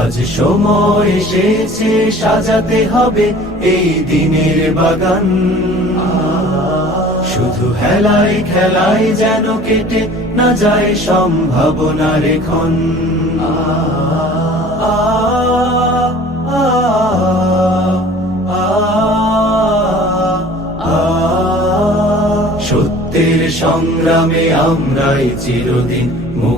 আজ সময় এসেছে সাজাতে হবে এই দিনের বাগান শুধু হেলাই খেলাই যেন কেটে না যায় সম্ভাবনার এখন সত্যের সংগ্রামে আমরাই চিরদিন মুখ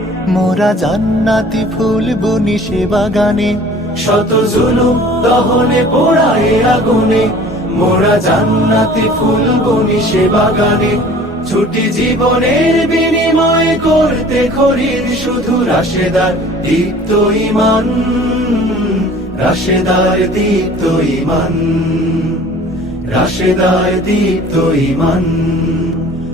মোরা জান্নাতি ফুল বনি সে বাগানে শত জুলুম দহনে পোড়ায় আগুনে মোরা জান্নাতি ফুল বনি সে বাগানে ছুটি জীবনের বিনিময়ে করতে খরির শুধু রাশেদার দীপ্ত ইমান রাশেদার দীপ্ত ইমান রাশেদার দীপ্ত ইমান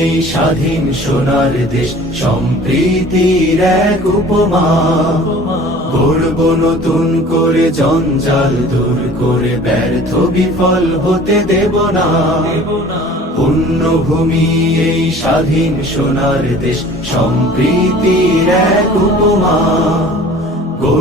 এই স্বাধীন সোনার দেশ সম্প্রীতির এক উপমা করব নতুন করে জঞ্জাল দূর করে ব্যর্থ বিফল হতে দেব না পুণ্যভূমি এই স্বাধীন সোনার দেশ সম্প্রীতির এক উপমা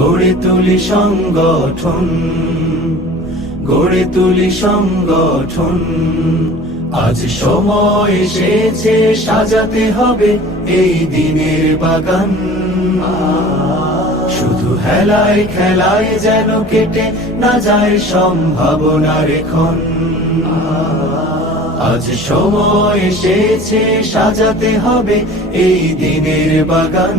গড়ে তুলি সংগঠন গড়ে তুলি সংগঠন আজ সময় এসেছে সাজাতে হবে এই দিনের বাগান শুধু হেলায় খেলায় যেন কেটে না যায় সম্ভাবনা রেখন আজ সময় এসেছে সাজাতে হবে এই দিনের বাগান